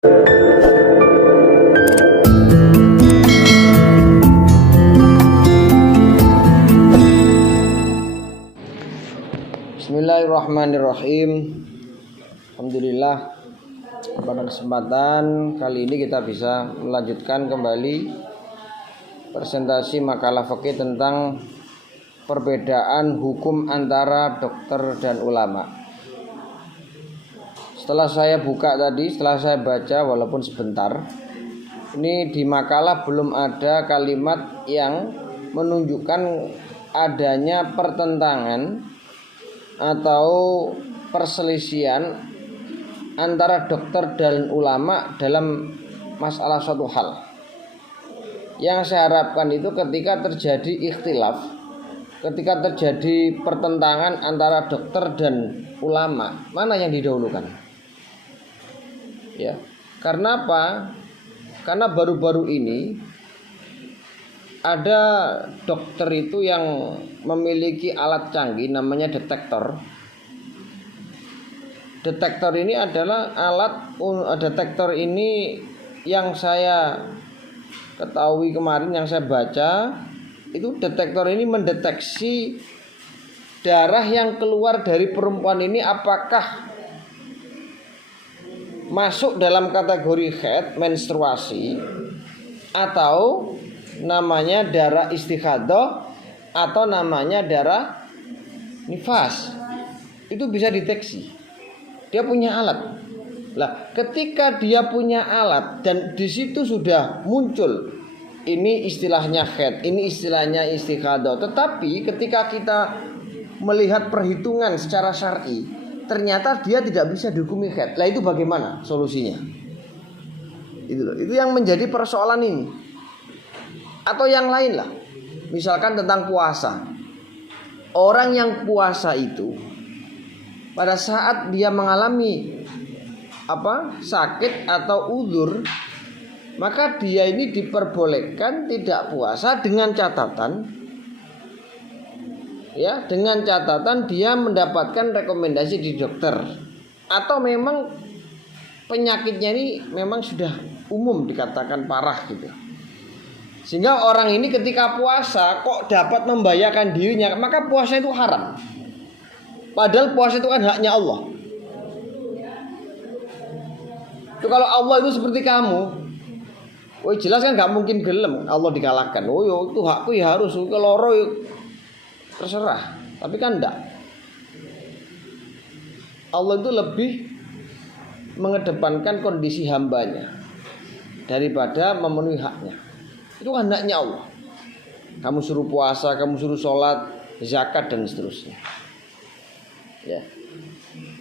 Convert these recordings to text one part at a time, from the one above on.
Bismillahirrahmanirrahim. Alhamdulillah, pada kesempatan kali ini kita bisa melanjutkan kembali presentasi makalah fikih tentang perbedaan hukum antara dokter dan ulama. Setelah saya buka tadi, setelah saya baca walaupun sebentar, ini di makalah belum ada kalimat yang menunjukkan adanya pertentangan atau perselisihan antara dokter dan ulama dalam masalah suatu hal. Yang saya harapkan itu ketika terjadi ikhtilaf, ketika terjadi pertentangan antara dokter dan ulama, mana yang didahulukan? Ya, karena apa? Karena baru-baru ini ada dokter itu yang memiliki alat canggih namanya detektor. Detektor ini adalah detektor ini yang saya ketahui kemarin, yang saya baca itu detektor ini mendeteksi darah yang keluar dari perempuan ini apakah masuk dalam kategori haid, menstruasi, atau namanya darah istikhadah, atau namanya darah nifas. Itu bisa deteksi. Dia punya alat. Lah, ketika dia punya alat dan di situ sudah muncul ini istilahnya haid, ini istilahnya istikhadah. Tetapi ketika kita melihat perhitungan secara syar'i, ternyata dia tidak bisa dihukumi haid. Lah, itu bagaimana solusinya? Itu yang menjadi persoalan ini. Atau yang lain lah, misalkan tentang puasa. Orang yang puasa itu pada saat dia mengalami sakit atau uzur, maka dia ini diperbolehkan tidak puasa dengan catatan dia mendapatkan rekomendasi di dokter, atau memang penyakitnya ini memang sudah umum dikatakan parah gitu. Sehingga orang ini ketika puasa kok dapat membahayakan dirinya, maka puasa itu haram. Padahal puasa itu kan haknya Allah. Itu kalau Allah itu seperti kamu, jelas kan gak mungkin gelem Allah dikalahkan. Itu hakku ya harus, kalau loro terserah. Tapi kan enggak. Allah itu lebih mengedepankan kondisi hambanya daripada memenuhi haknya. Itu kan haknya Allah. Kamu suruh puasa, kamu suruh sholat, zakat, dan seterusnya. Ya.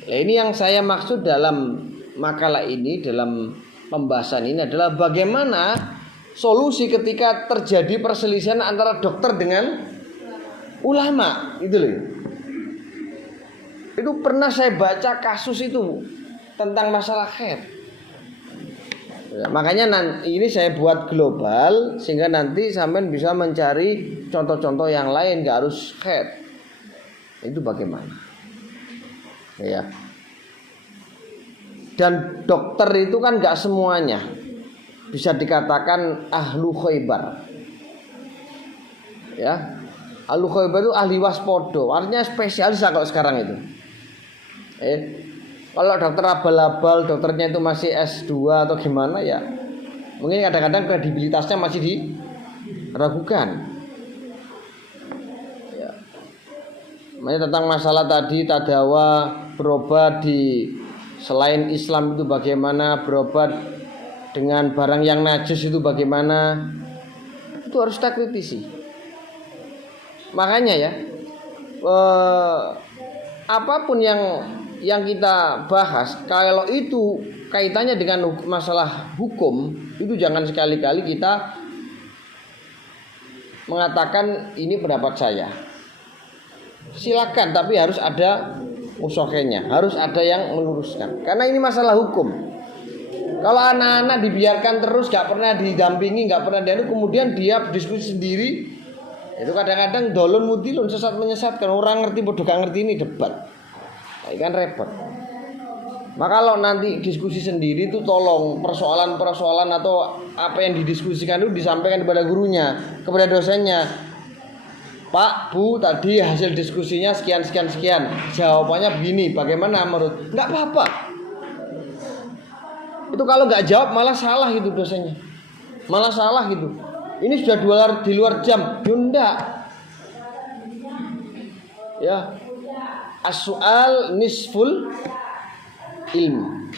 Nah, ini yang saya maksud dalam makalah ini, dalam pembahasan ini adalah bagaimana solusi ketika terjadi perselisihan antara dokter dengan ulama. Itu loh. Itu pernah saya baca kasus itu tentang masalah haid. Ya, makanya ini saya buat global sehingga nanti sampean bisa mencari contoh-contoh yang lain, gak harus haid. Itu bagaimana? Ya. Dan dokter itu kan gak semuanya bisa dikatakan ahlu khaybar. Ya. Ahlu khaybar itu ahli waspodo, artinya spesialis kalau sekarang itu. Kalau dokter abal-abal, dokternya itu masih S2 atau gimana ya, mungkin kadang-kadang kredibilitasnya masih diragukan. Ya. Makanya tentang masalah tadi tadawa, berobat di selain Islam itu bagaimana, berobat dengan barang yang najis itu bagaimana, itu harus kita kritisi. Makanya ya, apapun yang kita bahas, kalau itu kaitannya dengan masalah hukum, itu jangan sekali-kali kita mengatakan ini pendapat saya. Silakan, tapi harus ada musyahahnya, harus ada yang meluruskan. Karena ini masalah hukum. Kalau anak-anak dibiarkan terus, gak pernah didampingi, gak pernah kemudian dia diskusi sendiri, itu kadang-kadang dolun mudilun, sesat menyesatkan. Orang ngerti bodoh gak ngerti, ini debat. Ini kan repot. Maka kalau nanti diskusi sendiri itu tolong persoalan-persoalan atau apa yang didiskusikan itu disampaikan kepada gurunya, kepada dosennya. Pak, Bu, tadi hasil diskusinya sekian. Jawabannya begini, bagaimana menurut? Enggak apa-apa. Itu kalau nggak jawab malah salah gitu dosennya. Malah salah gitu. Ini sudah di luar jam. Yunda. Ya. As-su'al nisful ilmu.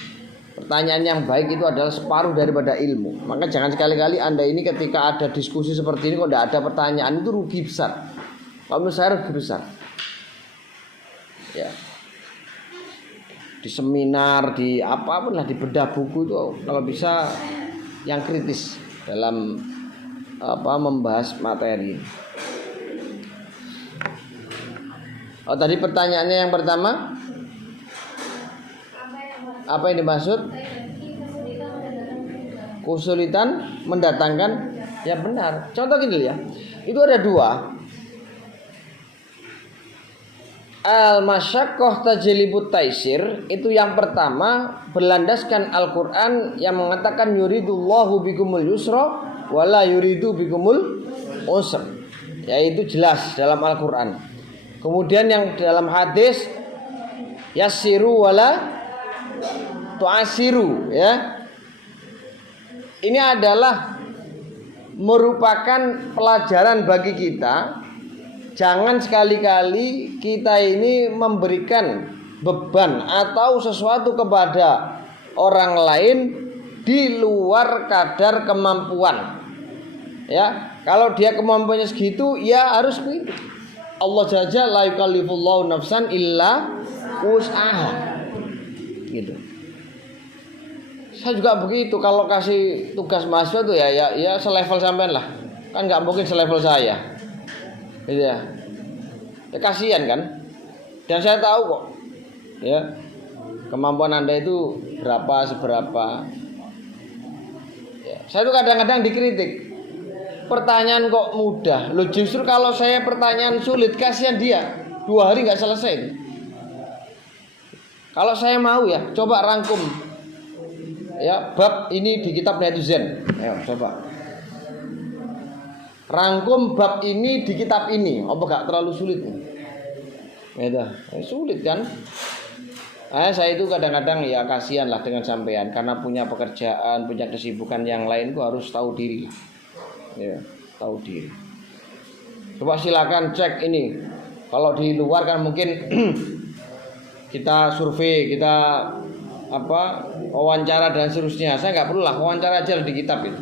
Pertanyaan yang baik itu adalah separuh daripada ilmu. Maka jangan sekali-kali Anda ini ketika ada diskusi seperti ini kok tidak ada pertanyaan, itu rugi besar. Kalau menurut saya rugi besar. Ya. Di seminar, di apapun lah, di bedah buku itu kalau bisa yang kritis dalam membahas materi. Oh, tadi pertanyaannya yang pertama apa yang dimaksud? Kesulitan mendatangkan, ya benar. Contoh gini ya. Itu ada dua. Al-masyaqqah tajlibut taisir, itu yang pertama berlandaskan Al-Qur'an yang mengatakan yuridullahu bikumul yusra wala yuridu bikumul usra. Yaitu jelas dalam Al-Qur'an. Kemudian yang dalam hadis yassiru wala tu'asiru, ya. Ini adalah merupakan pelajaran bagi kita. Jangan sekali-kali kita ini memberikan beban atau sesuatu kepada orang lain di luar kadar kemampuan. Ya, kalau dia kemampuannya segitu, ya harus begitu. Allah jaja la yukallifullahu nafsan illa wus'aha. Gitu. Saya juga begitu, kalau kasih tugas mahasiswa tuh ya selevel sampean lah. Kan nggak mungkin selevel saya. Gitu ya. Ya kasihan kan? Dan saya tahu kok. Ya. Kemampuan Anda itu seberapa. Ya. Saya tuh kadang-kadang dikritik. Pertanyaan kok mudah. Loh, justru kalau saya pertanyaan sulit, kasihan dia. 2 hari nggak selesai. Kalau saya mau ya, coba rangkum. Ya, bab ini di kitab Netizen. Ayo, coba. Rangkum bab ini di kitab ini. Apa gak terlalu sulit nih? Ya, sulit kan? Saya itu kadang-kadang ya kasihan lah dengan sampean karena punya pekerjaan, punya kesibukan yang lain, itu harus tahu diri. Ya, tahu diri. Coba silakan cek ini. Kalau di luar kan mungkin kita survei, kita wawancara dan seterusnya. Saya nggak perlu lah, wawancara aja di kitab itu.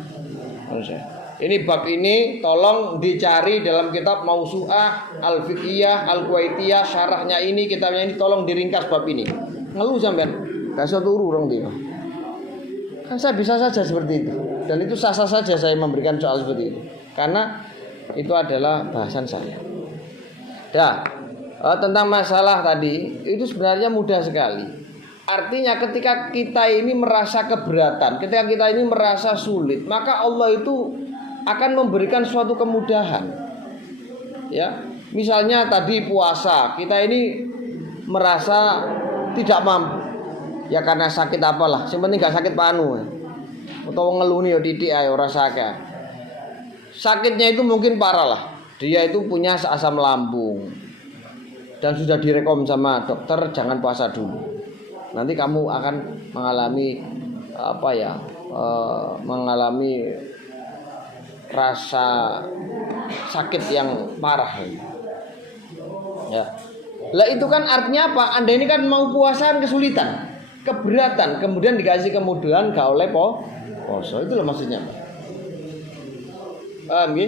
Ini bab ini tolong dicari dalam kitab Mausu'ah, Al-Fiqhiyah, Al-Kuwaitiyah, syarahnya ini, kitabnya ini tolong diringkas bab ini. Ngeluh sampean, gak usah turu orang dia. Kan saya bisa saja seperti itu. Dan itu sah-sah saja saya memberikan soal seperti itu. Karena itu adalah bahasan saya. Tentang masalah tadi, itu sebenarnya mudah sekali. Artinya ketika kita ini merasa keberatan, ketika kita ini merasa sulit, maka Allah itu akan memberikan suatu kemudahan. Ya, misalnya tadi puasa, kita ini merasa tidak mampu. Ya karena sakit apalah, yang penting gak sakit panu. Atau ngeluh nih titik ayo rasakan. Sakitnya itu mungkin parah lah. Dia itu punya asam lambung. Dan sudah direkom sama dokter jangan puasa dulu. Nanti kamu akan mengalami mengalami rasa sakit yang parah. Ya. Lah itu kan artinya apa? Anda ini kan mau puasa kesulitan, keberatan, kemudian dikasih kemudahan gak oleh poso. Itulah maksudnya. Paham ya?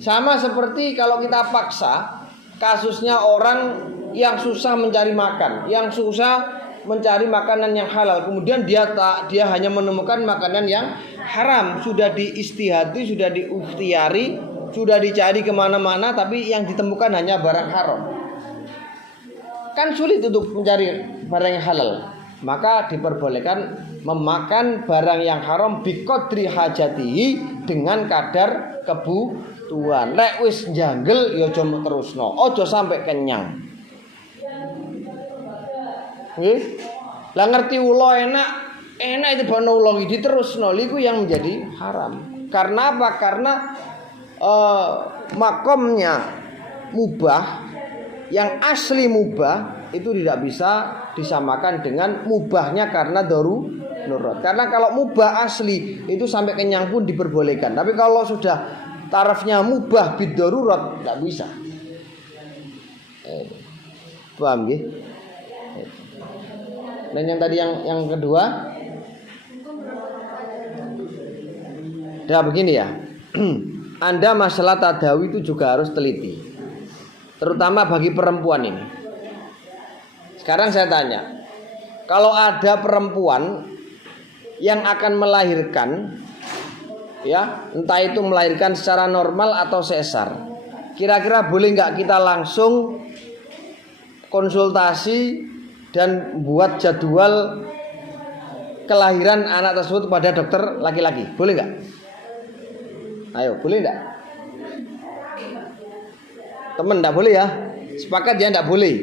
Sama seperti kalau kita paksa, kasusnya orang yang susah mencari makan, yang susah mencari makanan yang halal, kemudian dia hanya menemukan makanan yang haram, sudah diistihati, sudah diikhtiari, sudah dicari kemana-mana, tapi yang ditemukan hanya barang haram. Kan sulit untuk mencari barang yang halal, maka diperbolehkan memakan barang yang haram biqadri hajatihi, dengan kadar kebutuhan. Lek wis janggel ya aja terusno, aja sampai kenyang. Lah ngerti ula enak itu bana ula iki diterusno iku yang menjadi haram. Karena apa? Karena makomnya mubah yang asli mubah itu tidak bisa disamakan dengan mubahnya karena darurat. Karena kalau mubah asli itu sampai kenyang pun diperbolehkan. Tapi kalau sudah tarafnya mubah bidarurat tidak bisa. Paham nggih? Dan yang tadi yang kedua, ya begini ya. Anda masalah tadawi itu juga harus teliti, terutama bagi perempuan ini. Sekarang saya tanya, kalau ada perempuan yang akan melahirkan, ya entah itu melahirkan secara normal atau sesar, kira-kira boleh nggak kita langsung konsultasi dan buat jadwal kelahiran anak tersebut pada dokter laki-laki? Boleh nggak? Ayo, boleh nggak? Temen nggak boleh ya? Sepakat ya nggak boleh.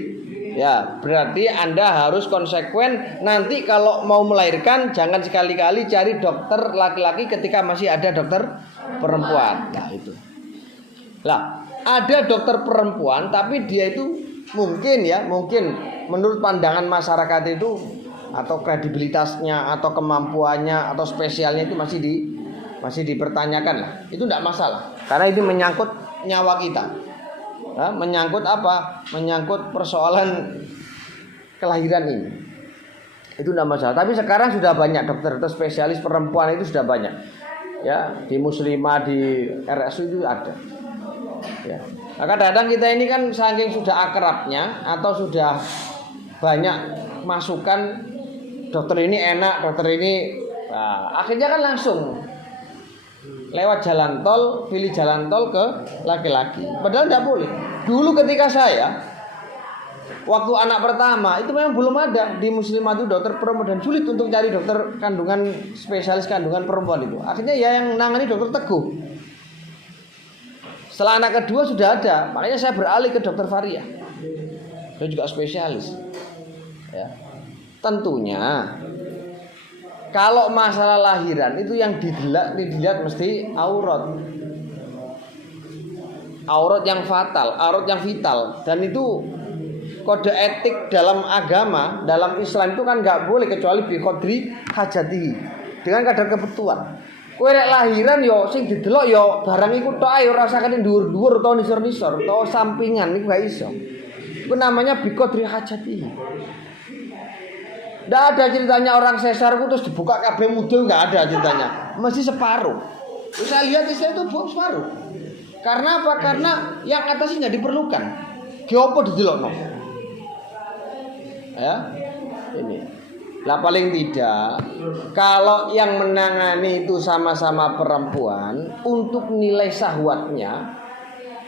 Ya, berarti Anda harus konsekuen. Nanti kalau mau melahirkan jangan sekali-kali cari dokter laki-laki ketika masih ada dokter perempuan. Nah itu. Lah, ada dokter perempuan tapi dia itu mungkin menurut pandangan masyarakat itu atau kredibilitasnya atau kemampuannya atau spesialnya itu masih dipertanyakan lah. Itu tidak masalah. Karena ini menyangkut nyawa kita. Nah, menyangkut apa? Menyangkut persoalan kelahiran ini. Itu tidak masalah. Tapi sekarang sudah banyak dokter spesialis perempuan itu sudah banyak. Ya, di Muslimah, di RSU itu ada. Ya. Nah, kadang-kadang kita ini kan saking sudah akrabnya atau sudah banyak masukan dokter ini enak, dokter ini, nah, akhirnya kan langsung lewat jalan tol, pilih jalan tol ke laki-laki. Padahal tidak boleh. Dulu ketika saya waktu anak pertama itu memang belum ada di Muslimah itu dokter perempuan dan sulit untuk cari dokter kandungan spesialis kandungan perempuan itu. Akhirnya ya yang nangani dokter Teguh. Setelah anak kedua sudah ada, makanya saya beralih ke dokter Faria. Dia juga spesialis. Ya. Tentunya kalau masalah lahiran itu yang dilihat mesti aurat. Aurat yang fatal, aurat yang vital. Dan itu kode etik dalam agama, dalam Islam itu kan nggak boleh kecuali bi qadri hajatihi, dengan kadar kebutuhan. Kowe nek lahiran yo sing didelok yo barang iku tok ae ora usah kene dhuwur-dhuwur utawa nisor-nisor utawa sampingan iku gak iso. Itu namanya bi qadri hajatihi. Nggak ada ceritanya orang sesar itu terus dibuka kabeh mudul, nggak ada ceritanya. Mesti separuh. Saya lihat Islam itu separuh. Karena apa? Karena yang atasnya nggak diperlukan. Giopo didelokno. Ya, ini. Lah paling tidak, kalau yang menangani itu sama-sama perempuan, untuk nilai syahwatnya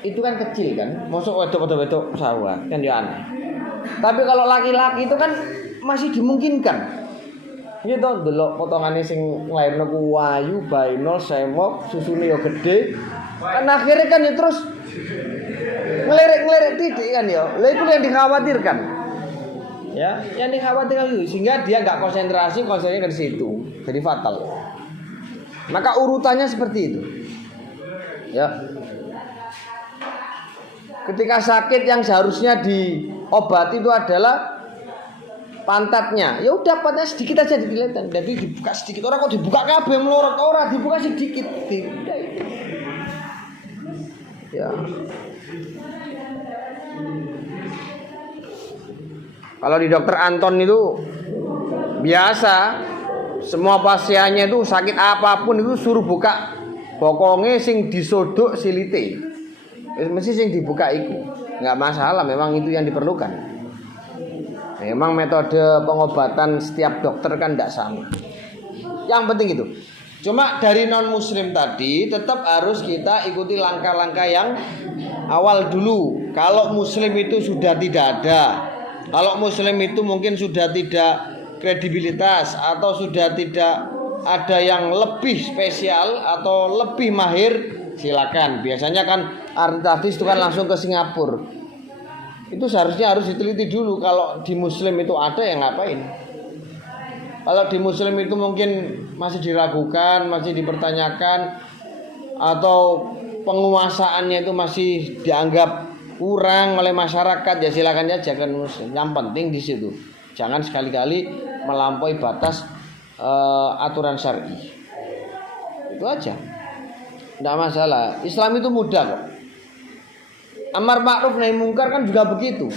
itu kan kecil kan. Masuk wedok syahwat kan ya aneh. Tapi kalau laki-laki itu kan masih dimungkinkan. Gitu delok potongane sing lairno ku wayu, bainol, semok, susune yo gede. Kan akhirnya kan ya terus ngelirik titik kan ya. Lah itu yang dikhawatirkan. Ya, yang dikhawatirkan itu sehingga dia enggak konsentrasinya dari situ. Jadi fatal. Maka urutannya seperti itu. Ya. Ketika sakit yang seharusnya diobati itu adalah pantatnya, ya udah pantatnya sedikit aja dilihatin, jadi dibuka sedikit. Orang kok dibuka kabeh melorot, orang dibuka sedikit. Ya. Kalau di dokter Anton itu biasa, semua pasiennya itu sakit apapun itu suruh buka bokongnya sing disodok silite. Mesti sing dibuka itu, nggak masalah. Memang itu yang diperlukan. Memang metode pengobatan setiap dokter kan tidak sama. Yang penting itu. Cuma dari non muslim tadi tetap harus kita ikuti langkah-langkah yang awal dulu. Kalau muslim itu sudah tidak ada, kalau muslim itu mungkin sudah tidak kredibilitas atau sudah tidak ada yang lebih spesial atau lebih mahir, silakan. Biasanya kan artis itu kan langsung ke Singapura. Itu seharusnya harus diteliti dulu. Kalau di muslim itu ada yang ngapain. Kalau di muslim itu mungkin masih diragukan, masih dipertanyakan, atau penguasaannya itu masih dianggap kurang oleh masyarakat, ya silakan aja kan muslim. Yang penting di situ jangan sekali-kali melampaui batas aturan syar'i. Itu aja. Tidak masalah. Islam itu mudah kok. Amar ma'ruf nahi mungkar kan juga begitu.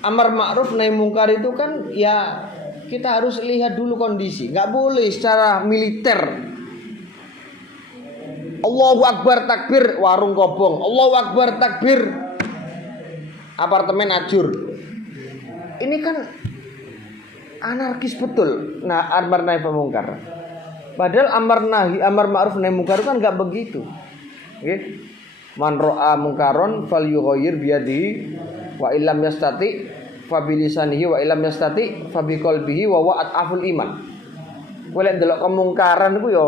Amar ma'ruf nahi mungkar itu kan ya kita harus lihat dulu kondisi. Nggak boleh secara militer. Allahu Akbar takbir, warung kobong. Allahu Akbar takbir, apartemen ajur. Ini kan anarkis betul. Nah, amar nahi mungkar. Padahal amar ma'ruf nahi mungkar kan nggak begitu. Okay? Man ra'a mungkaron falyughayyir biyadihi wa illam yastati fa bilisanihi wa illam yastati fa biqalbihi wa wa'at aful iman. Kowe lek ndelok kemungkaran iku ya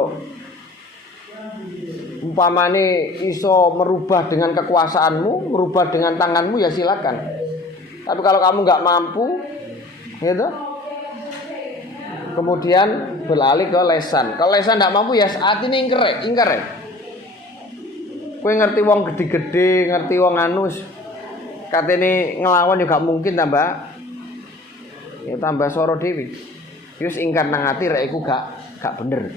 umpamane iso merubah dengan kekuasaanmu, merubah dengan tanganmu ya silakan. Tapi kalau kamu nggak mampu, gitu, kemudian beralih ke lesan. Kalau lesan nggak mampu ya saat ini ingkar ya. Kowe ngerti wong gede-gede, ngerti wong anus, katene ngelawan juga mungkin tambah, ya tambah soro dewi. Yus ingkar nang ati rek iku gak bener.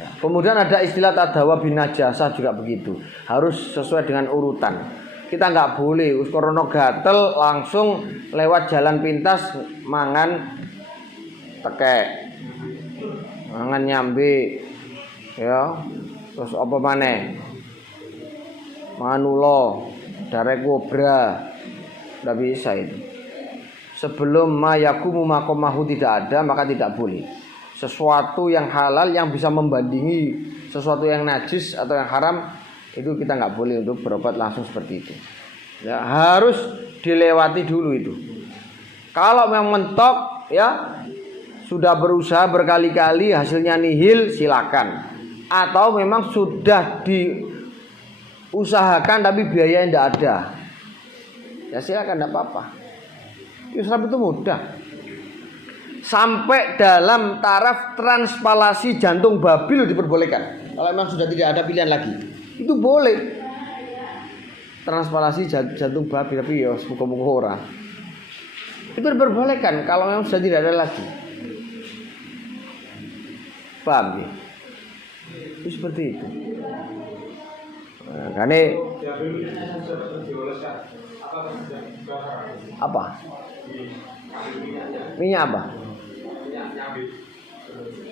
Ya. Kemudian ada istilah tadawa binajasah juga begitu. Harus sesuai dengan urutan. Kita nggak boleh korono gatel langsung lewat jalan pintas mangan tekek, mangan nyambe, ya. Terus apa maneh? Mangan ulo, darah kobra. Tidak bisa itu. Sebelum mayakumu makomahu tidak ada, maka tidak boleh. Sesuatu yang halal yang bisa membandingi sesuatu yang najis atau yang haram, itu kita nggak boleh untuk berobat langsung seperti itu. Ya, harus dilewati dulu itu. Kalau memang mentok, ya sudah berusaha berkali-kali hasilnya nihil, silakan. Atau memang sudah diusahakan tapi biaya tidak ada, ya silakan, tidak apa-apa. Islam itu mudah. Sampai dalam taraf transpalasi jantung babi loh diperbolehkan. Kalau memang sudah tidak ada pilihan lagi, itu boleh. Transpalasi jantung babi, tapi ya muka-muka orang itu diperbolehkan kalau memang sudah tidak ada lagi. Paham ya? Itu seperti itu. Nah, karena apa? Minyak apa?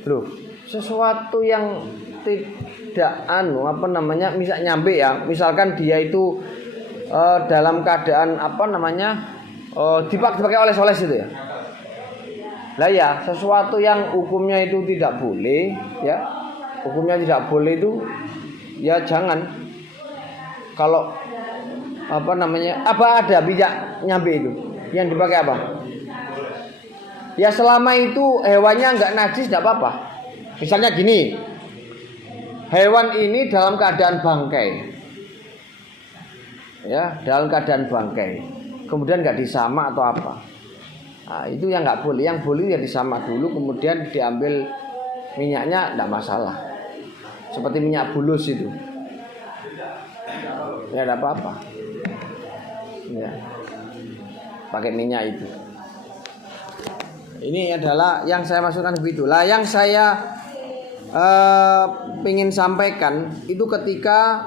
Loh, sesuatu yang tidak misal nyambe ya. Misalkan dia itu dalam keadaan dipakai oles-oles itu ya. Lah ya, sesuatu yang hukumnya itu tidak boleh, ya. Hukumnya tidak boleh itu ya jangan. Kalau apa ada minyak nyambe itu yang dipakai apa? Ya selama itu hewannya enggak najis enggak apa-apa. Misalnya gini, hewan ini dalam keadaan bangkai, ya dalam keadaan bangkai, kemudian enggak disamak atau apa, nah, itu yang enggak boleh. Yang boleh ya disamak dulu, kemudian diambil minyaknya, enggak masalah. Seperti minyak bulus itu, ya enggak apa-apa, ya pakai minyak itu. Ini adalah yang saya maksudkan begitu. Lah yang saya ingin sampaikan itu ketika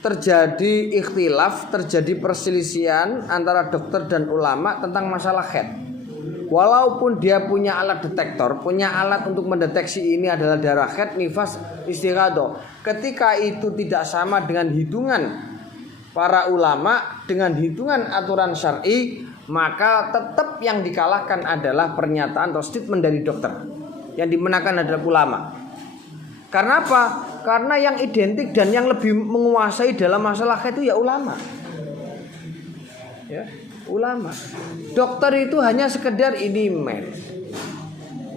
terjadi ikhtilaf, terjadi perselisihan antara dokter dan ulama tentang masalah haid. Walaupun dia punya alat detektor, punya alat untuk mendeteksi ini adalah darah haid, nifas, istighadah. Ketika itu tidak sama dengan hitungan para ulama, dengan hitungan aturan syar'i, maka tetap yang dikalahkan adalah pernyataan atau statement dari dokter. Yang dimenangkan adalah ulama. Karena apa? Karena yang identik dan yang lebih menguasai dalam masalah haid itu ya ulama. Ya, ulama. Dokter itu hanya sekedar men.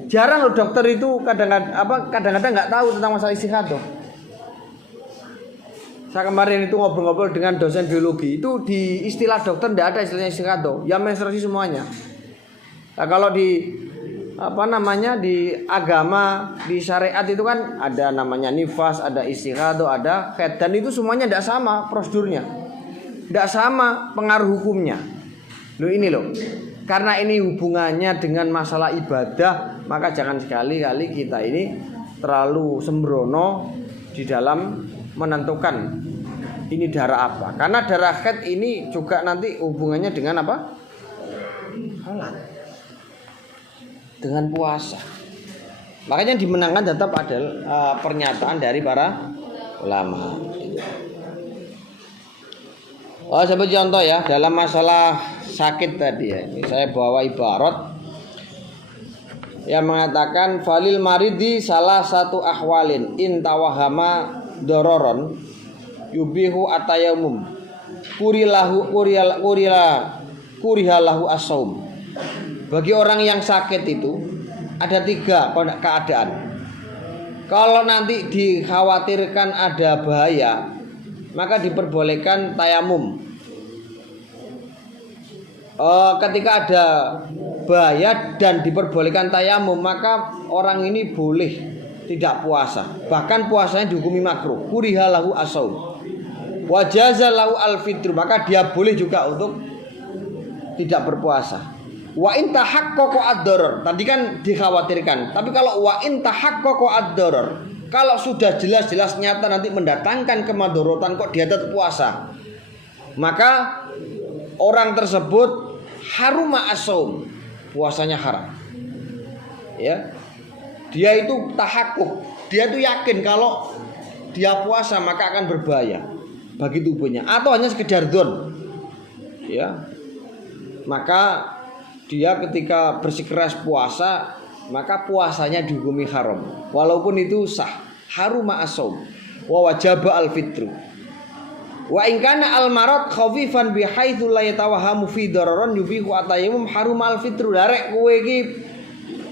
Jarang loh dokter itu kadang-kadang nggak tahu tentang masalah istighadah. Saya kemarin itu ngobrol-ngobrol dengan dosen biologi, itu di istilah dokter tidak ada istilahnya istighadah, ya menstruasi semuanya. Nah, kalau di di agama, di syariat itu kan ada namanya nifas, ada istighadah, ada haid, dan itu semuanya tidak sama prosedurnya, tidak sama pengaruh hukumnya. Ini loh, karena ini hubungannya dengan masalah ibadah, maka jangan sekali-kali kita ini terlalu sembrono di dalam menentukan ini darah apa. Karena darah haid ini juga nanti hubungannya dengan apa? Salat, dengan puasa. Makanya dimenangkan tetap ada pernyataan dari para ulama. Seperti contoh ya, dalam masalah sakit tadi ya, ini saya bawa ibarat yang mengatakan falil maridi salah satu ahwalin intawahama dororon yubihu atayamum kurihalahu asaum. Bagi orang yang sakit itu ada 3 keadaan. Kalau nanti dikhawatirkan ada bahaya, maka diperbolehkan tayamum. Ketika ada bahaya dan diperbolehkan tayamum, maka orang ini boleh tidak puasa. Bahkan puasanya dihukumi makruh. Kurihalahu asaum. Wajazalahu alfitru, maka dia boleh juga untuk tidak berpuasa. Wa in tahaqqaqa ad-darar. Tadi kan dikhawatirkan. Tapi kalau wa in tahaqqaqa ad-darar, kalau sudah jelas-jelas nyata nanti mendatangkan kemadharatan kok dia tetap puasa, maka orang tersebut haruma as-shaum, puasanya haram. Ya. Dia itu tahakkuk, dia itu yakin kalau dia puasa maka akan berbahaya bagi tubuhnya, atau hanya sekedar dzon. Ya. Maka dia ketika bersikeras puasa, maka puasanya dihukumi haram, walaupun itu sah. Haruma as-shaum wa wajaba al-fitru. Wa in kana al-marad khafifan bi haitsu la yatawahhamu fi dararan yubihu atayamum haruma al-fitru. Darek kowe iki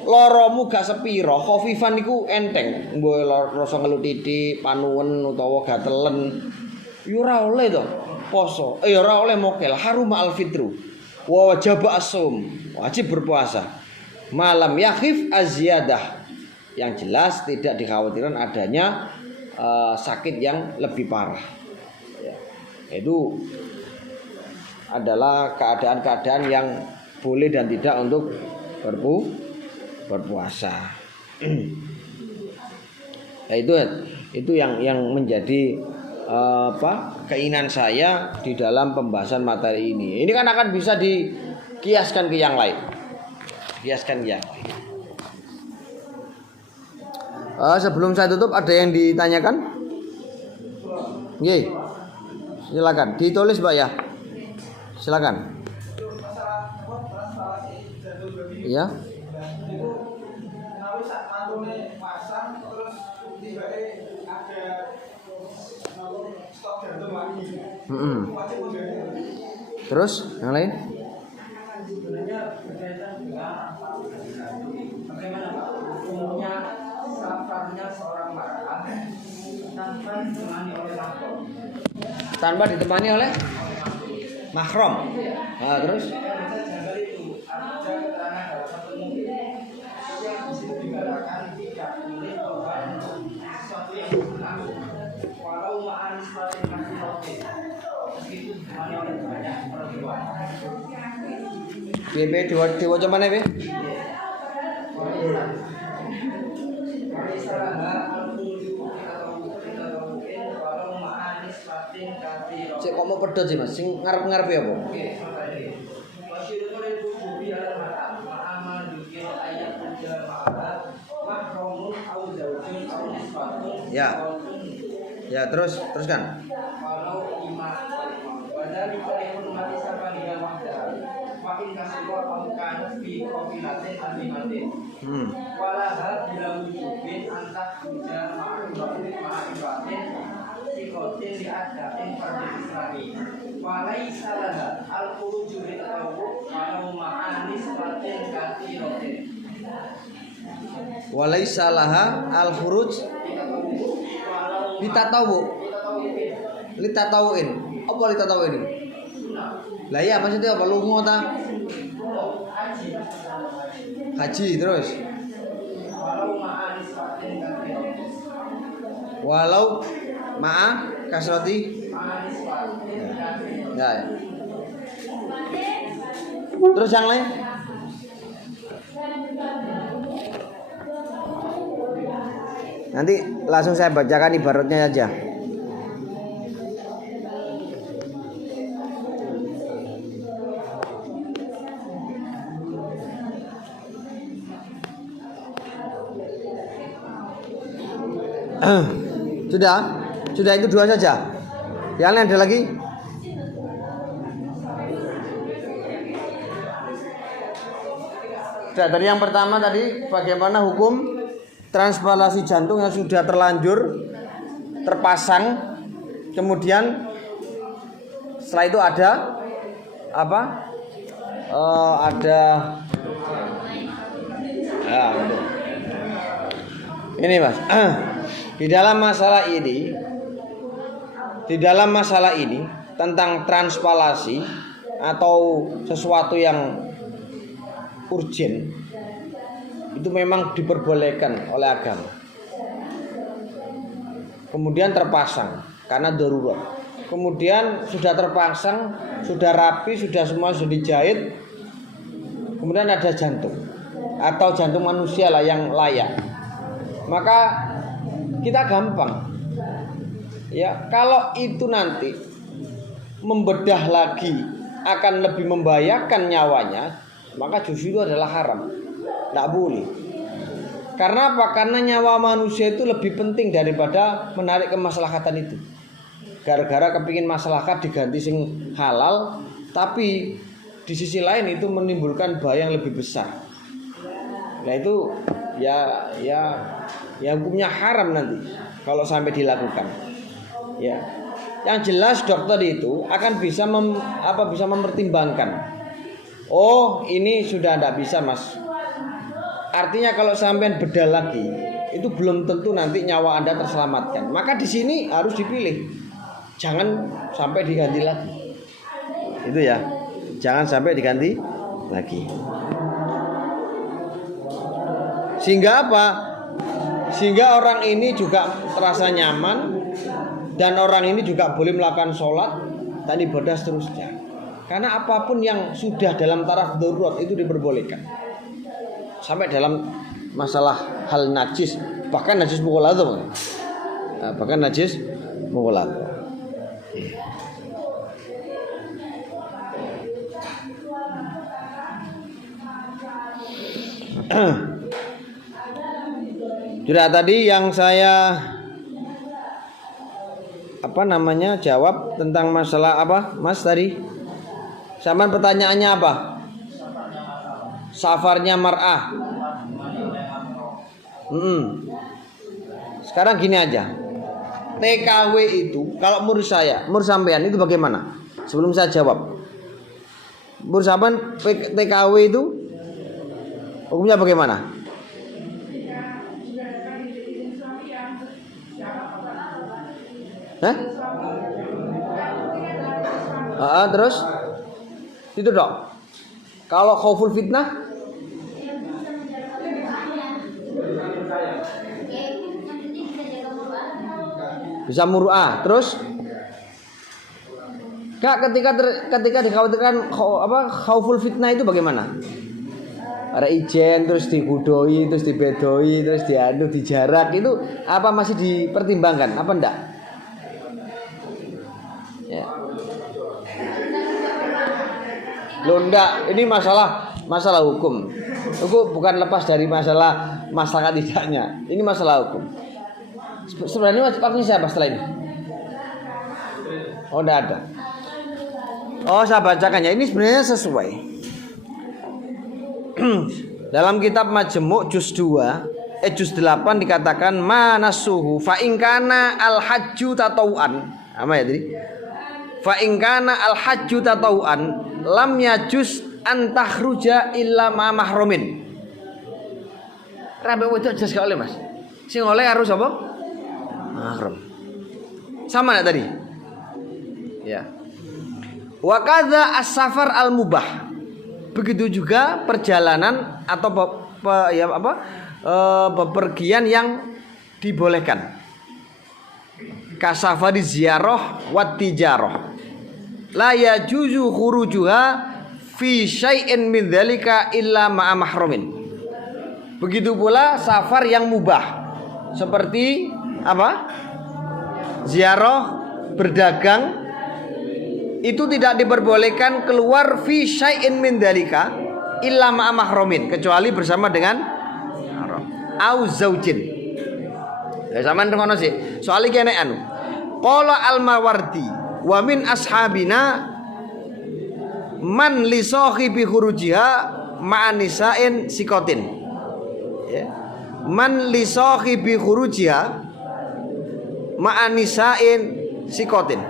loromu gak sepiro, khafifan iku enteng, mbok rasa ngelut titik, panuwen utawa gatelen, yo ora oleh to poso. Ora oleh mokel, haruma al-fitru. Wa wajaba as-shaum, wajib berpuasa. Malam yakhif az-ziyadah, yang jelas tidak dikhawatirkan adanya sakit yang lebih parah. Ya. Itu adalah keadaan-keadaan yang boleh dan tidak untuk berpuasa. Nah, itu yang menjadi keinginan saya di dalam pembahasan materi ini. Ini kan akan bisa dikiaskan ke yang lain. Sebelum saya tutup, ada yang ditanyakan? Nggih. Silakan ditulis, Pak ya. Silakan. Ya. Terus yang lain? Tanpa ditemani oleh mahram. Nah, terus BB diwaca mana be? Cek kok mau pedot sih Mas, sing ngarep-ngarep ya apa? Ya. Ya, teruskan. Walaisa laha al-khuruj litatawuin. Apa litatawuin? Lah ya maksudnya apa? Lunga ta? Haji terus. Walau ma'a kasroti. Ya. Terus yang lain? Nanti langsung saya bacakan ibaratnya aja. Sudah itu dua saja. Yang lain ada lagi? Sudah, dari yang pertama tadi bagaimana hukum transplantasi jantung yang sudah terlanjur terpasang, kemudian setelah itu ada apa? Ini Mas. Di dalam masalah ini tentang transplantasi atau sesuatu yang urgen itu memang diperbolehkan oleh agama. Kemudian terpasang karena darurat. Kemudian sudah terpasang, sudah rapi, sudah semua sudah dijahit. Kemudian ada jantung atau jantung manusia lah yang layak. Maka kita gampang. Ya, kalau itu nanti membedah lagi akan lebih membahayakan nyawanya, maka justru itu adalah haram. Tidak boleh. Karena apa? Karena nyawa manusia itu lebih penting daripada menarik kemaslahatan itu. Gara-gara kepingin maslahat diganti sing halal, tapi di sisi lain itu menimbulkan bahaya yang lebih besar. Nah itu ya hukumnya haram nanti kalau sampai dilakukan. Ya. Yang jelas dokter itu akan bisa mempertimbangkan. Oh, ini sudah tidak bisa, Mas. Artinya kalau sampean bedah lagi, itu belum tentu nanti nyawa Anda terselamatkan. Maka di sini harus dipilih. Jangan sampai diganti lagi. Itu ya. Jangan sampai diganti lagi. Sehingga apa? Sehingga orang ini juga terasa nyaman dan orang ini juga boleh melakukan sholat dan ibadah seterusnya. Karena apapun yang sudah dalam taraf darurat itu diperbolehkan. Sampai dalam masalah hal najis, bahkan najis mughaladzah. Bahkan najis mughaladzah. Sudah tadi yang saya jawab tentang masalah apa, Mas tadi? Sama pertanyaannya apa? Safarnya mar'ah. Sekarang gini aja. TKW itu kalau menurut saya, menurut sampean itu bagaimana? Sebelum saya jawab. Menurut sampean TKW itu hukumnya bagaimana? Terus itu dok. Kalau khauful fitnah, bisa muru'ah. Terus Kak, ketika dikhawatirkan khauful fitnah itu bagaimana? Ada ijen, terus digudoi, terus dibedoi, terus dijarak, itu apa masih dipertimbangkan? Apa enggak? Ya. Loh enggak, ini masalah hukum. Itu bukan lepas dari masalah tidaknya. Ini masalah hukum. Sebenarnya waktunya siapa setelah ini? Oh, enggak ada. Oh, saya bacakan ya. Ini sebenarnya sesuai. Dalam kitab Majmu' juz 2, juz 8 dikatakan manasuhu fa in kana al-hajju tatawuan. Apa ya tadi? Fa in kana al-hajju tatawuan lam yajuz an takhruja illa ma mahrumin. Rabe wedok jelas gak oleh, Mas. Sing oleh harus apa? Mahram. Sama enggak tadi? Ya. Wa kadza as-safar al-mubah. Begitu juga perjalanan atau bepergian yang dibolehkan. Kasafari ziarah wat tijarah. La yajuzu khurujuha fi syai'in min dzalika illa ma'a mahramin. Begitu pula safar yang mubah. Seperti apa? Ziarah, berdagang, itu tidak diperbolehkan keluar fi syai'in min dzalika illa ma'a mahramin, kecuali bersama dengan mahram au zaujin. Ya sampean ngono sih. Soale kene anu. Qala al-Mawardi wa min ashabina man li sahibi khurujiha ma'an nisa'in sikotin. Ya. Man li sahibi khurujiha ma'an nisa'in sikotin.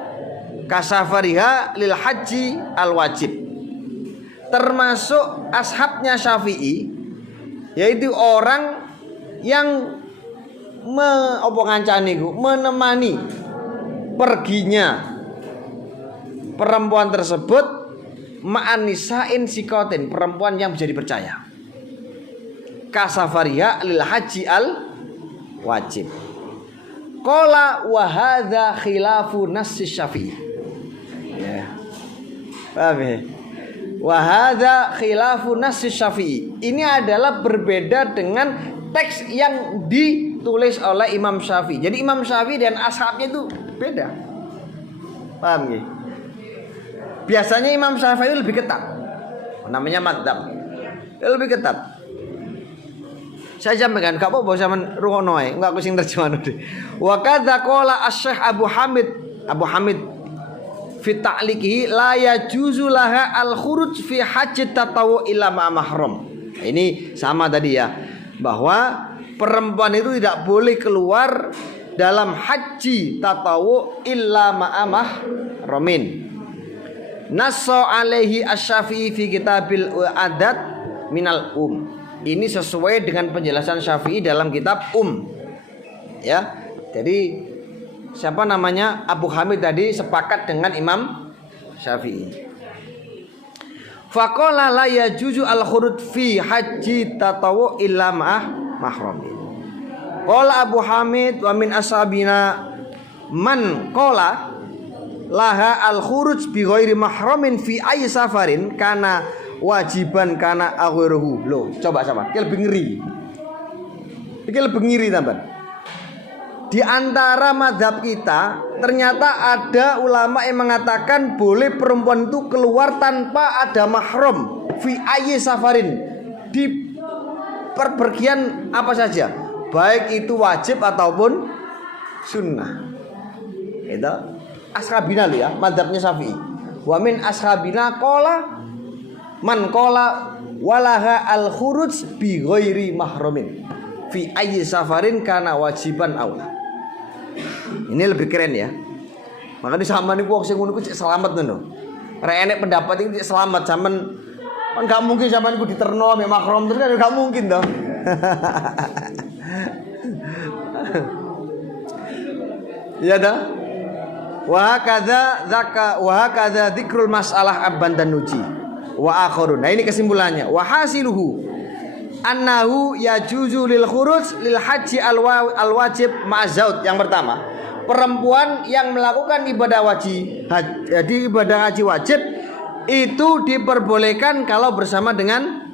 Kasafariha lil haji al wajib. Termasuk ashabnya Syafi'i, yaitu orang yang menemani perginya perempuan tersebut ma'an nisa'in sikotin, perempuan yang bisa dipercaya. Kasafariha lil haji al wajib. Qala wa hadza khilafu nass Syafi'i. Ya. Paham ya? Wa hadza khilafu nass Syafi'i. Ini adalah berbeda dengan teks yang ditulis oleh Imam Syafi'i. Jadi Imam Syafi'i dan ashabnya itu beda. Paham ya? Biasanya Imam Syafi'i lebih ketat. Namanya madzhab. Lebih ketat. Saya sampaikan gak apa-apa sampean rungono ae, enggak aku sing terjemahno deh. Wa kadza qala Asy-Syaikh Abu Hamid fi ta'liqihi la yajuzu laha al-khuruj fi hajj tatawu illa ma mahram. Ini sama tadi ya, bahwa perempuan itu tidak boleh keluar dalam haji tatawu illa ma mahramin. Nassa alaihi asy-Syafi'i fi kitabil adat minal Ini sesuai dengan penjelasan Syafi'i dalam kitab ya. Jadi siapa namanya Abu Hamid tadi sepakat dengan Imam Syafi'i. Faqala la yajuzu al-khuruj fi haji tatawu illa ma'ah mahramin. Qala Abu Hamid wa min ashabina man qala laha al-khuruj bi ghairi mahramin fi ayyi safarin kana wajiban kana aghiruhu. Loh, coba sama. Iki lebih ngeri. Iki lebih ngeri tambahan. Di antara mazhab kita ternyata ada ulama yang mengatakan boleh perempuan itu keluar tanpa ada mahram fi ayyi safarin, di perpergian apa saja, baik itu wajib ataupun sunnah. Itu ashabina lo ya, mazhabnya Syafi'i. Wa min ashabina qala man qala walaha al khuruj bi ghairi mahramin fi ayyi safarin kana wajiban aula. Ini lebih keren ya. Makanya sama nih wong sing ngono ku selamat ngono. Rek enek pendapat iki selamat sampean kan gak mungkin sampean ku diterno mek mahram terus kan gak mungkin toh. Iya dah. Wa hakadza dzikrul masalah abban dan nuji wa akharun. Nah ini kesimpulannya. Wa hasiluhu annahu yajuzu lil khuruj lil haji al wajib ma'zaud. Yang pertama, perempuan yang melakukan ibadah wajib jadi ibadah haji wajib itu diperbolehkan kalau bersama dengan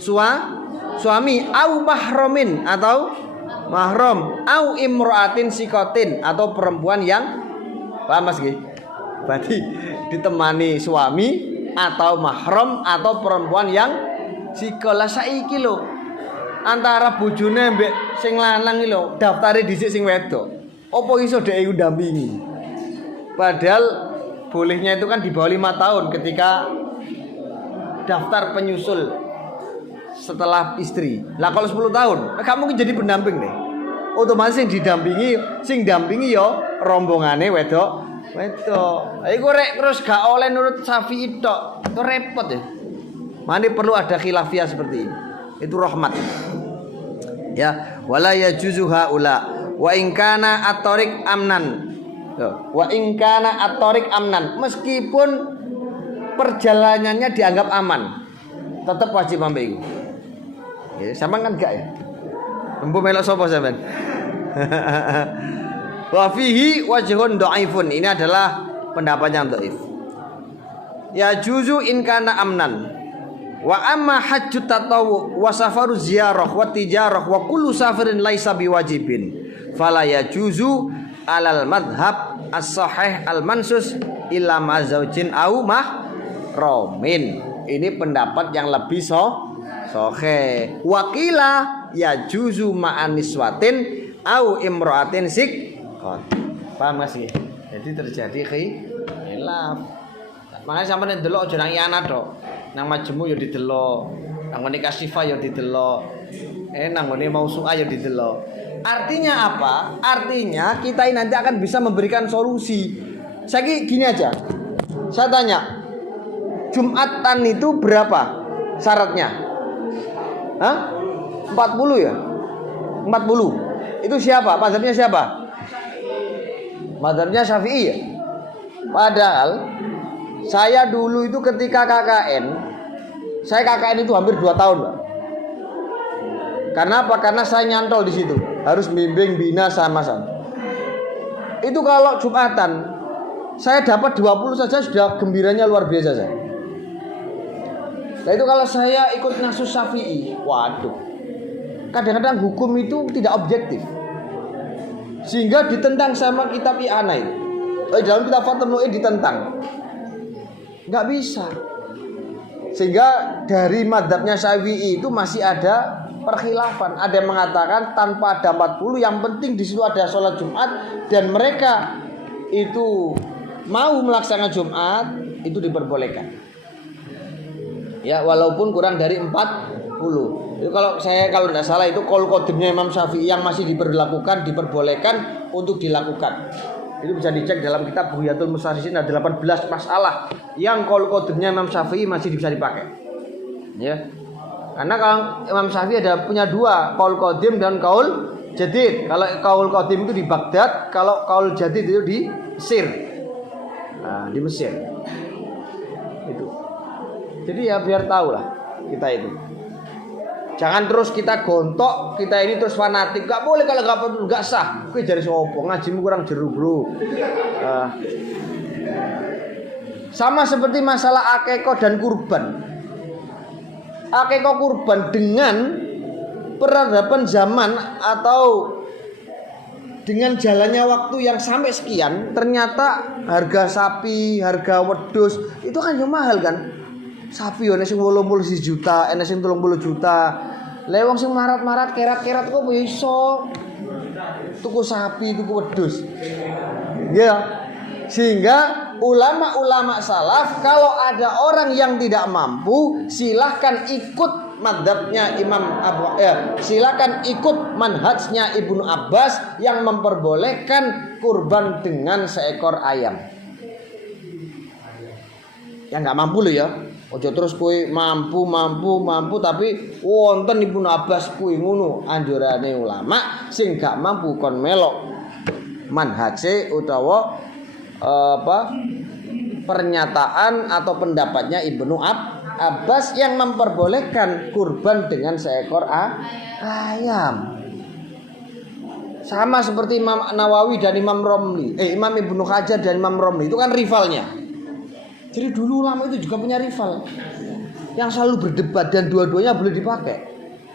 suami au mahramin atau mahram au imra'atin sikotin atau perempuan yang paham Mas nggih? Berarti ditemani suami atau mahram atau perempuan yang sikola saiki lho. Antara bojone mbek sing lanang iki lho, daftare dhisik sing wedok. Apa iso dhek iku ndampingi? Padahal bolehnya itu kan di bawah 5 tahun ketika daftar penyusul setelah istri. Lah kalau 10 tahun, gak mungkin jadi pendamping deh. Otomatis sing dampingi yo rombongane wedok. Iku rek terus gak oleh nurut Syafi'i tok. Itu repot ya. Mane perlu ada khilafiyah seperti ini. Itu rahmat. Ya, wala yajuzu haula wa in kana at-tariq amnan. Wa in kana at-tariq amnan, meskipun perjalanannya dianggap aman, tetap wajib mampu iku. Ya, sama kan gak ya? Empu melok sapa sampean? Wa fihi wajhun dhaifun. Ini adalah pendapat yang dhaif. Ya juzu in kana amnan. Wa amma hajjut tatawwu wa safaru ziyarah wa tijarah wa kullu safarin laisa biwajibin. Fala yajuzu alal madhab as-sahih al-mansus illa ma zaujin au mahramin. Ini pendapat yang lebih sahih. Wakila yajuzu ma'aniswatin au imra'atin sikot. Paham gak sih? Jadi terjadi khilaf. Makanya sampai ndelok aja nang yana tok. Nang majmu ya didelok. Nang ngene kasifah ya didelok. Nang ngene mausu'ah ya didelok. Artinya apa? Artinya kita ini nanti akan bisa memberikan solusi. Saya gini aja. Saya tanya. Jumatan itu berapa syaratnya? Hah? 40 ya? 40. Itu siapa? Mazhabnya siapa? Mazhabnya Syafi'i ya? Padahal saya dulu itu ketika KKN, saya KKN itu hampir 2 tahun, Pak. Karena apa? Karena saya nyantol di situ, harus bimbing bina sama-sama. Itu kalau Jumatan, saya dapat 20 saja sudah gembiranya luar biasa saya. Nah itu kalau saya ikut nasus Syafi'i, waduh. Kadang-kadang hukum itu tidak objektif, sehingga ditentang sama kitab I'anah itu. Dalam kitab Fathul Mu'in ditentang. Nggak bisa. Sehingga dari madhabnya Syafi'i itu masih ada perkhilafan. Ada yang mengatakan tanpa ada 40, yang penting di situ ada sholat Jumat dan mereka itu mau melaksanakan Jumat itu diperbolehkan. Ya walaupun kurang dari 40. Itu kalau tidak salah itu qaul qadimnya Imam Syafi'i yang masih diperbolehkan untuk dilakukan. Itu bisa dicek dalam kitab Buhyatul Mustarsyidin, ada 18 masalah yang qaul qadimnya Imam Syafi'i masih bisa dipakai. Ya. Karena kalau Imam Syafi'i punya 2, qaul qadim dan qaul jadid. Kalau qaul qadim itu di Baghdad, kalau qaul jadid itu di Mesir. Nah, di Mesir. Itu. Jadi ya biar tahu lah kita itu. Jangan terus kita gontok, kita ini terus fanatik. Gak boleh kalau gak sah. Kowe jare sapa? Ngajimu kurang jeru, Bro. Sama seperti masalah akekah dan kurban. Akekah kurban dengan peradaban zaman atau dengan jalannya waktu yang sampai sekian, ternyata harga sapi, harga wedhus itu kan yang mahal kan. Sapi ana sing 80 juta, ana sing 30 juta. Lah wong sing marat-marat kerat-kerat kok iso tuku sapi, tuku wedhus. Ya. Sehingga ulama-ulama salaf kalau ada orang yang tidak mampu, silahkan ikut madhabnya silakan ikut manhajnya Ibnu Abbas yang memperbolehkan kurban dengan seekor ayam. Yang nggak mampu loh ya. Ojo terus kue mampu tapi wonten Ibnu Abbas kue ngono anjurane ulama sing gak mampu kon melok manhaje utawa pernyataan atau pendapatnya Ibnu Abbas yang memperbolehkan kurban dengan seekor ayam. Sama seperti Imam Nawawi dan Imam Romli, Imam Ibnu Hajar dan Imam Romli itu kan rivalnya. Jadi dulu ulama itu juga punya rival yang selalu berdebat dan dua-duanya boleh dipakai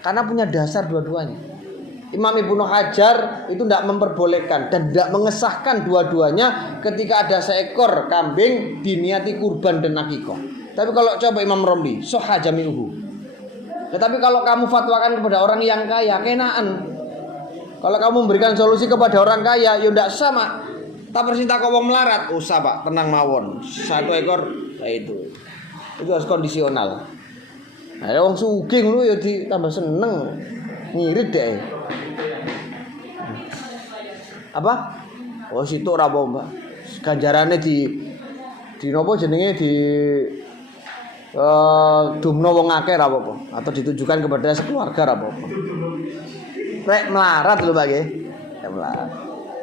karena punya dasar dua-duanya. Imam Ibnu Hajar itu tidak memperbolehkan dan tidak mengesahkan dua-duanya ketika ada seekor kambing diniati kurban dan akikah. Tapi kalau coba Imam Romli, sahha jami'uhu. Tetapi kalau kamu fatwakan kepada orang yang kaya, kenaan. Kalau kamu memberikan solusi kepada orang kaya, ya tidak sama. Tak persinta kok wong melarat, usah Pak, tenang mawon. 1 ekor, nah itu harus kondisional. Nah, wong sugih ngono ya ditambah seneng, ngirit deh. Apa? Oh situ ora apa, Mbak. Ganjarane di nopo jenenge di dumno wong akeh ora apa-apa atau ditujukan kepada sekeluarga ora apa-apa. Rek melarat lho, Pak nggih. Ya melarat.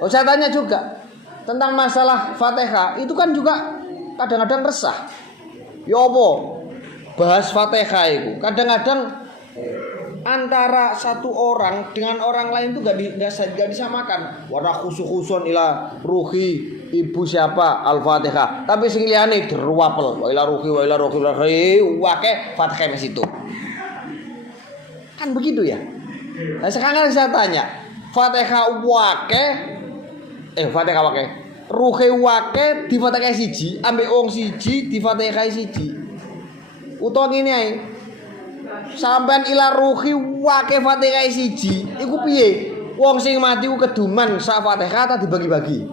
Oh saya tanya juga tentang masalah Fatihah itu kan juga kadang-kadang resah. Ya apa? Bahas Fatihah itu. Kadang-kadang antara satu orang dengan orang lain itu gak disamakan. Warna khusus-khusun ila ruhi ibu siapa Al-Fatihah. Tapi sing liyane derwapel. Wa ila ruhi wake Fatihah di situ. Kan begitu ya. Nah, sekarang saya tanya, Fatihah wake ruhi wake di Fatihah siji, ambek wong siji di Fatihah siji. Utawa ngene ae. Sampean ila ruhi wake Fatihah siji, iku piye? Wong sing mati ku keduman sak Fatihah ta dibagi-bagi?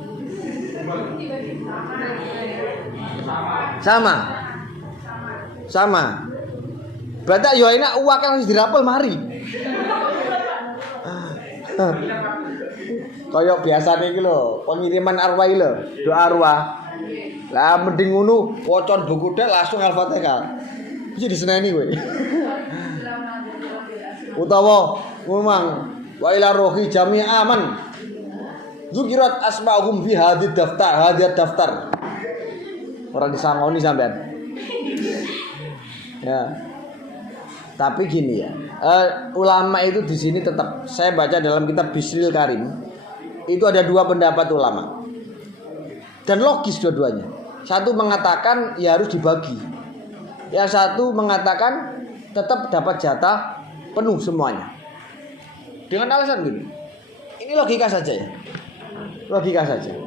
Sama. Berarti yo enak wake harus dirapel mari. Kayak biasane iki lho, pengiriman arwah iki lho, doa arwah. Lah mending ngono, wocon buku dak langsung Al-Fatihah. Iki diseneni kowe. Utawa ngomong wa ila rohi jami'a aman zukirat asma'hum fi hadid daftar. Orang disangoni sampean. Ya. Tapi gini ya, ulama itu di sini tetap saya baca dalam kitab Bisril Karim itu ada dua pendapat ulama dan logis dua-duanya. Satu mengatakan ya harus dibagi, yang satu mengatakan tetap dapat jatah penuh semuanya. Dengan alasan gini, ini logika saja ya, logika saja.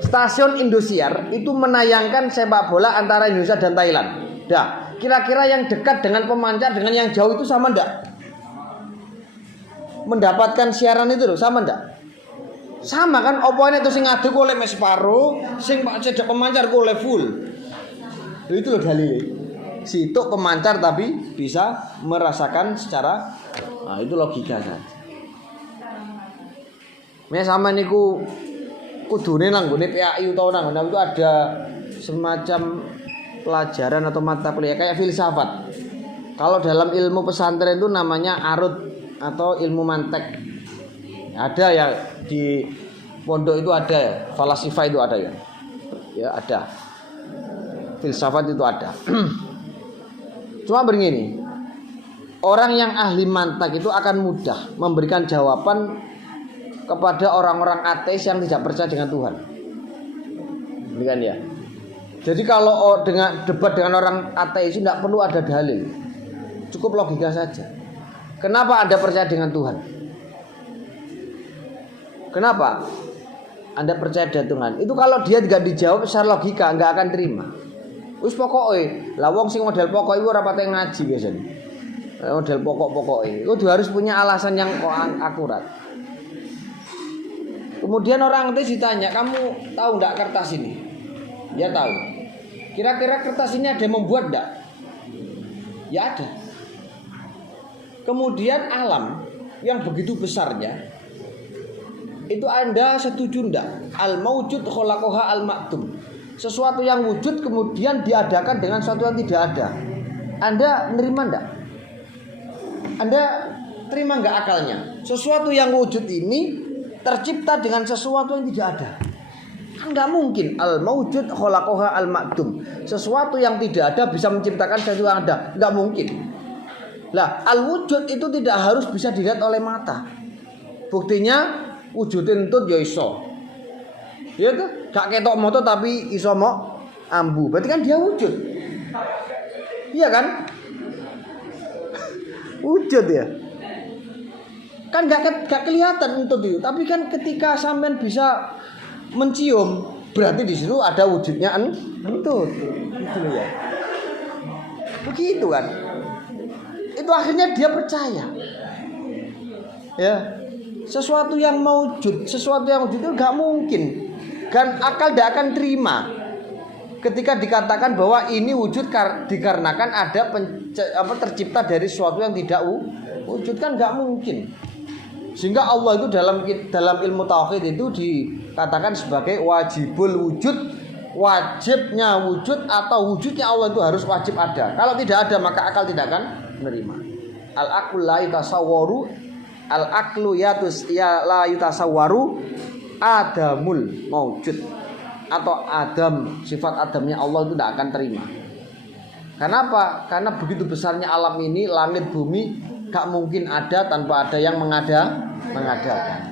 Stasiun Indosiar itu menayangkan sepak bola antara Indonesia dan Thailand. Dah, kira-kira yang dekat dengan pemancar dengan yang jauh itu sama ndak? Mendapatkan siaran itu loh, sama ndak? Sama kan? Opone itu sing ngaduk oleh mes separo, sing cedek pemancar oleh full. Itu loh dalilnya. Situ pemancar tapi bisa merasakan secara, nah itu logika saja. Mes sama niku kudune nang gone PAI utawa nang itu ada semacam pelajaran atau mata kuliah kayak filsafat. Kalau dalam ilmu pesantren itu namanya arut atau ilmu mantek. Ada ya di pondok itu ada ya, falasifah itu ada ya. Ya ada. Filsafat itu ada. Cuma begini, orang yang ahli mantek itu akan mudah memberikan jawaban kepada orang-orang ateis yang tidak percaya dengan Tuhan. Demikian ya. Jadi kalau dengan debat dengan orang ateis tidak perlu ada dalil, cukup logika saja. Kenapa Anda percaya dengan Tuhan? Kenapa Anda percaya dengan Tuhan? Itu kalau dia tidak dijawab secara logika nggak akan terima. Wis pokoke, lah wong sing model pokok iku ora pate ngaji biasanya. Model pokok-pokoke. Itu harus punya alasan yang akurat. Kemudian orang itu ditanya, "Kamu tahu enggak kertas ini?" Dia tahu. Kira-kira kertas ini ada yang membuat enggak? Ya ada. Kemudian alam yang begitu besarnya itu Anda setuju enggak? Al-maujud khalaqaha al-ma'dum. Sesuatu yang wujud kemudian diadakan dengan sesuatu yang tidak ada. Anda nerima enggak? Anda terima enggak akalnya? Sesuatu yang wujud ini tercipta dengan sesuatu yang tidak ada. Kan enggak mungkin. Al-maujud khalaqaha al-ma'dum. Sesuatu yang tidak ada bisa menciptakan sesuatu yang ada. Enggak mungkin. Lah, al-wujud itu tidak harus bisa dilihat oleh mata. Buktinya wujud entut ya iso. Ya tuh, gak ketok moto tapi iso mok ambu. Berarti kan dia wujud. Iya kan? Wujud ya. Kan gak kelihatan entut itu, tapi kan ketika sampean bisa mencium, berarti di situ ada wujudnya entut. Gitu ya. Begitu kan? Itu akhirnya dia percaya. Ya. Sesuatu yang wujud itu gak mungkin. Dan akal tidak akan terima ketika dikatakan bahwa ini wujud dikarenakan ada tercipta dari sesuatu yang tidak wujud, kan nggak mungkin. Sehingga Allah itu dalam ilmu tauhid itu dikatakan sebagai wajibul wujud, wajibnya wujud atau wujudnya Allah itu harus wajib ada. Kalau tidak ada maka akal tidak akan menerima. Al-aqlu la yatasawwaru, al-aqlu la yatasawwaru adamul maujud, atau adam, sifat adamnya Allah itu tidak akan terima. Kenapa? Karena begitu besarnya alam ini, langit bumi gak mungkin ada tanpa ada yang mengadakan.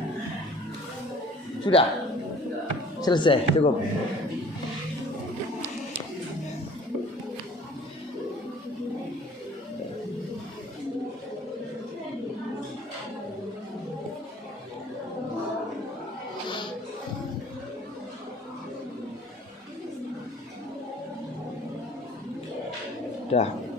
Sudah selesai, cukup. Dah.